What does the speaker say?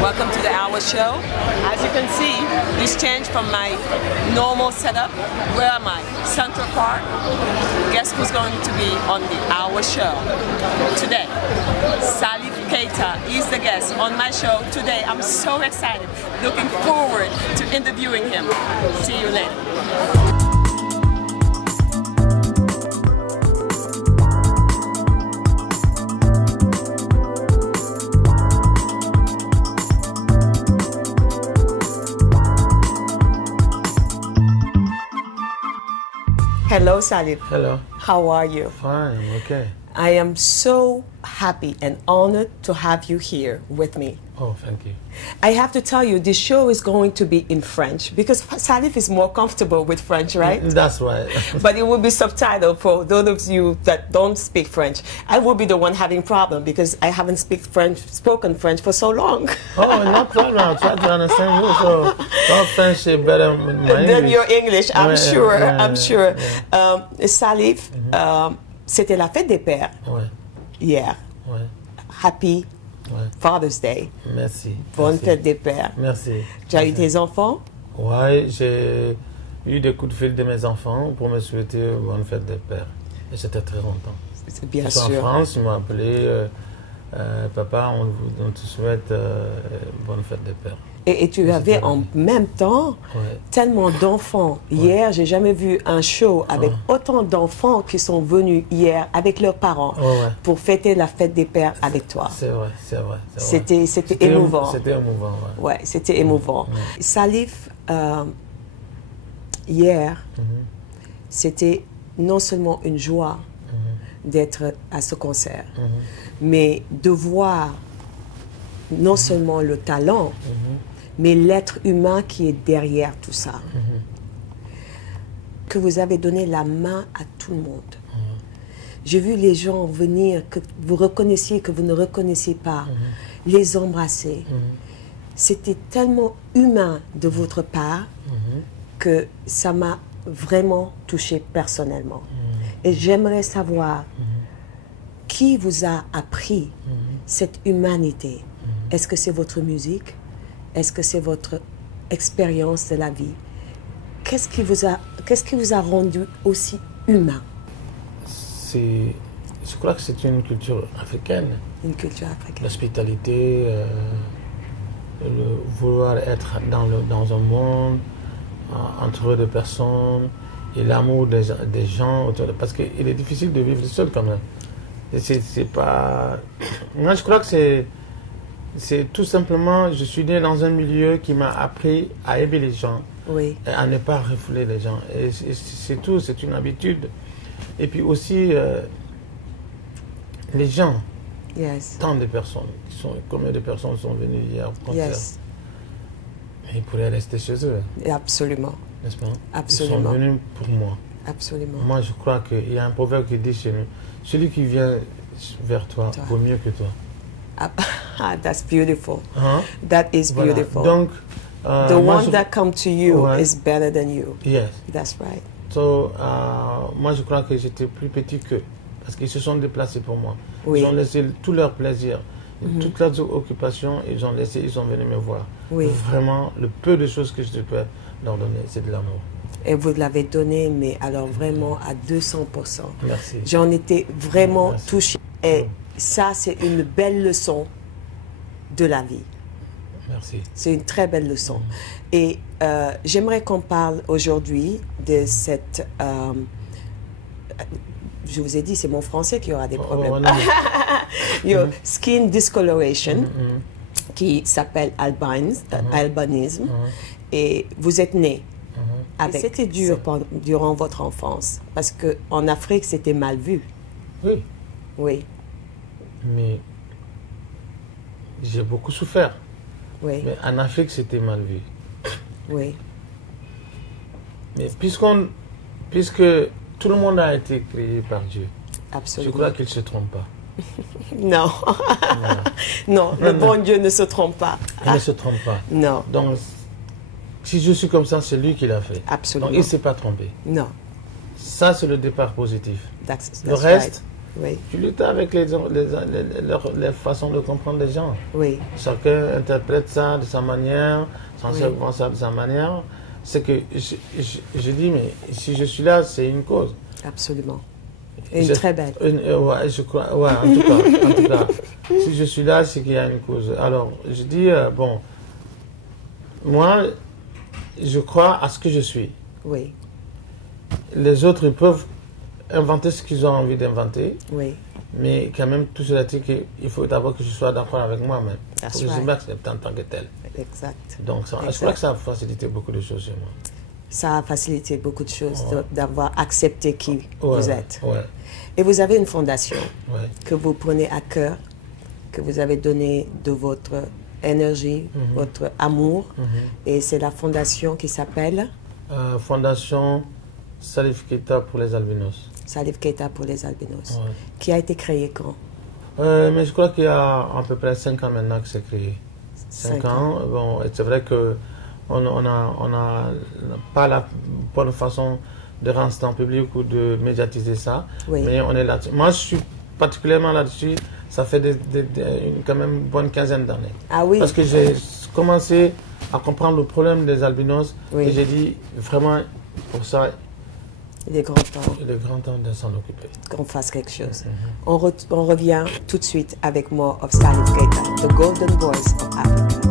Welcome to the Hour Show. As you can see, this changed from my normal setup. Where am I? Central Park. Guess who's going to be on the Hour Show today? Salif Keita is the guest on my show today. I'm so excited. Looking forward to interviewing him. See you later. Hello, Salif. Hello. How are you? Fine, okay. I am so happy and honored to have you here with me. Oh, thank you. I have to tell you, this show is going to be in French because Salif is more comfortable with French, right? That's right. But it will be subtitled for those of you that don't speak French. I will be the one having problem because I haven't spoken French for so long. Oh, no problem. I'll try to understand you. So, all French is better than my English. Than your English, I'm sure. Yeah, I'm sure. Yeah. Salif, c'était la fête des pères hier. Ouais. Happy Father's Day. Merci. Bonne Merci. fête des pères. Merci. Tu as eu tes enfants? Oui, j'ai eu des coups de fil de mes enfants pour me souhaiter bonne fête des pères. Et c'était très longtemps. Bien ils sont sûr. en France, ils m'ont appelé, papa, on te souhaite bonne fête des pères. Et tu avais en même temps tellement d'enfants. Hier, j'ai jamais vu un show avec autant d'enfants qui sont venus hier avec leurs parents pour fêter la fête des pères avec toi. C'est vrai, c'est vrai. C'était émouvant. C'était émouvant, ouais. C'était émouvant. Salif, hier, c'était non seulement une joie d'être à ce concert, mais de voir non seulement le talent, mais l'être humain qui est derrière tout ça. Que vous avez donné la main à tout le monde. J'ai vu les gens venir, que vous reconnaissiez, que vous ne reconnaissiez pas, les embrasser. C'était tellement humain de votre part que ça m'a vraiment touché personnellement. Et j'aimerais savoir qui vous a appris cette humanité. Est-ce que c'est votre musique? Est-ce que c'est votre expérience de la vie? Qu'est-ce qui vous a rendu aussi humain? Je crois que c'est une culture africaine. Une culture africaine. L'hospitalité, le vouloir être dans un monde entre deux personnes et l'amour des gens. Parce qu'il est difficile de vivre seul quand même. C'est pas... Moi, je crois que c'est tout simplement, je suis né dans un milieu qui m'a appris à aimer les gens, et à ne pas refouler les gens. Et c'est tout, c'est une habitude. Et puis aussi, les gens, tant de personnes, combien de personnes sont venues hier au concert, mais ils pourraient rester chez eux. Absolument. N'est-ce pas? Absolument. Ils sont venus pour moi. Absolument. Moi, je crois qu'il y a un proverbe qui dit chez nous, celui qui vient vers toi vaut mieux que toi. That's beautiful. That is Voilà. beautiful. Donc, the one that comes to you is better than you. Yes. That's right. So, moi, je crois que j'étais plus petit qu'eux, parce qu'ils se sont déplacés pour moi. Ils ont laissé tout leur plaisir, toutes leurs occupations, ils ont laissé, ils sont venus me voir. Vraiment, le peu de choses que je peux leur donner, c'est de l'amour. Et vous l'avez donné, mais alors vraiment à 200%. Merci. J'en étais vraiment touchée. Et ça, c'est une belle leçon de la vie. Merci. C'est une très belle leçon. Et j'aimerais qu'on parle aujourd'hui de cette... je vous ai dit, c'est mon français qui aura des problèmes. Your skin discoloration, qui s'appelle albinisme. Et vous êtes né avec. C'était dur durant votre enfance, parce qu'en Afrique, c'était mal vu. Oui. Oui. Mais j'ai beaucoup souffert. Oui. Mais en Afrique, c'était mal vu. Oui. Mais puisque tout le monde a été créé par Dieu, absolument, je crois qu'il ne se trompe pas. Non. Non, le bon Dieu ne se trompe pas. Il ne se trompe pas. Non. Donc, si je suis comme ça, c'est lui qui l'a fait. Absolument. Donc, il ne s'est pas trompé. Non. Ça, c'est le départ positif. That's le reste, Oui. Je lutte avec les façons de comprendre les gens. Oui. Chacun interprète ça de sa manière, chacun prend ça de sa manière. C'est que je dis, mais si je suis là, c'est une cause. Absolument. Et une très belle. Ouais, je crois. Ouais, en tout cas, si je suis là, c'est qu'il y a une cause. Alors, je dis, bon, moi, je crois à ce que je suis. Oui. Les autres, ils peuvent inventer ce qu'ils ont envie d'inventer. Oui. Mais quand même, tout cela dit qu'il faut d'abord que je sois d'accord avec moi-même. Pour que je m'accepte en tant que tel. Exact. Donc, je crois que ça a facilité beaucoup de choses chez moi. Ça a facilité beaucoup de choses d'avoir accepté qui vous êtes. Ouais. Et vous avez une fondation que vous prenez à cœur, que vous avez donné de votre énergie, votre amour. Et c'est la fondation qui s'appelle Fondation Salif Keita pour les albinos. Salif Keita pour les albinos. Qui a été créée quand? Mais je crois qu'il y a à peu près 5 ans maintenant que c'est créé. 5 ans. Bon, c'est vrai que on a pas la bonne façon de rendre ça en public ou de médiatiser ça. Oui. Mais on est là-dessus. Moi, je suis particulièrement là-dessus. Ça fait quand même une bonne quinzaine d'années. Ah oui. Parce que j'ai commencé à comprendre le problème des albinos. Et j'ai dit, vraiment, pour ça, il est grand temps. Il est grand temps de s'en occuper. Qu'on fasse quelque chose. On revient tout de suite avec More of Salif Keita, the golden voice of Africa.